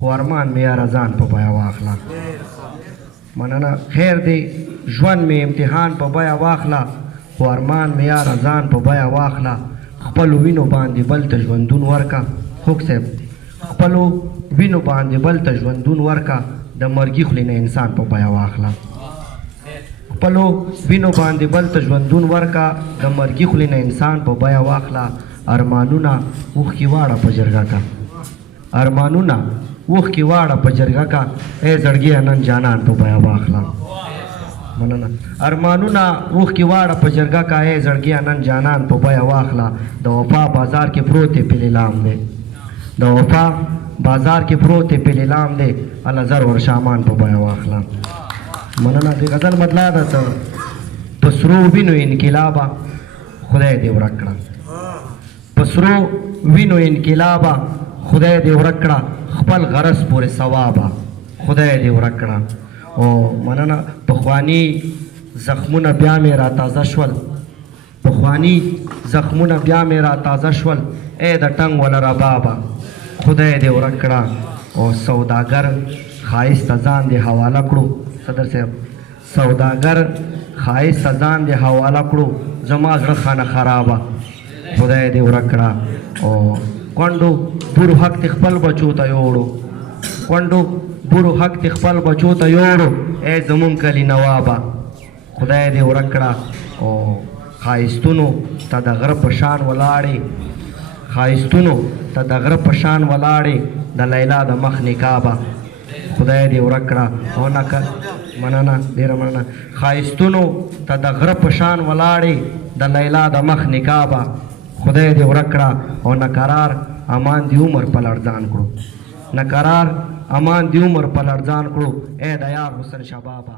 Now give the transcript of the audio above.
خو ارمان مې یاره ځان په بیه واخله. مننه. خیر دی ژوند مې امتحان په بیه واخله، خو ارمان مې یاره ځان په بیه واخله. خپلو وینو باندې بل ته ژوندون ورکه. خوږ صاحب خپلو وینو باندې بل ته ژوندون ورکه، د مرګي خولې نه انسان په بیه واخله. خپلو وینو باندې بل ته ژوندون ورکه، د مرګي خولې نه انسان په بیه واخله. ارمانونه اوښکې واړه په جرګه کا، ارمانونه اوښکې واړه په جرګه کا، ای زړګیه نن جانان په بیه واخله. مننه. ارمانونه اوښکې واړه په جرګه کا، ای زړګیه نن جانان په بیه واخله. د وفا بازار کې پروت دی په لیلام دی، د وفا بازار کې پروت دی په لیلام دی، الله زر ورشامان په بیه واخله. مننه. د غزل مطلع ده څه په سرو وینو انقلابه خدای دې ورک کړه، په سرو وینو انقلابه خدای دې ورک کړه، خپل غرض پورې ثوابه خدای دې ورک کړه. او مننه. پخواني زخمونه بیا مې را تازه شول، پخواني زخمونه بیا مې را تازه شول، ای د ټنګ وله ربابه خدای دې ورک کړه. او سوداګر ښایسته ځان دې حواله کړو. صدر صاحب سوداګر ښایسته ځان دې حواله کړو، زما زړه خانه خرابه خدای دې ورک کړه. او کونډو بورو حق ته خپل بچو ته یوړو، کونډو بورو حق ته خپل بچو ته یوړو، ای زمونږ کلي نوابه خدای دې ورک کړه. او ښایستونو ته د غره په شان ولاړې، ښایستونو ته د غره په شان ولاړې، د لیلا د مخ نقابه خدای دې ورک کړه. او نکه مننه، ډېره مننه. ښایستونو ته د غره په شان ولاړې، د لیلا د مخ نقابه خدای دې ورک کړه. او نقرار امان دی عمر په لړزان کړو، نقرار امان دی عمر په لړزان کړو، ای د یار حسن شبابه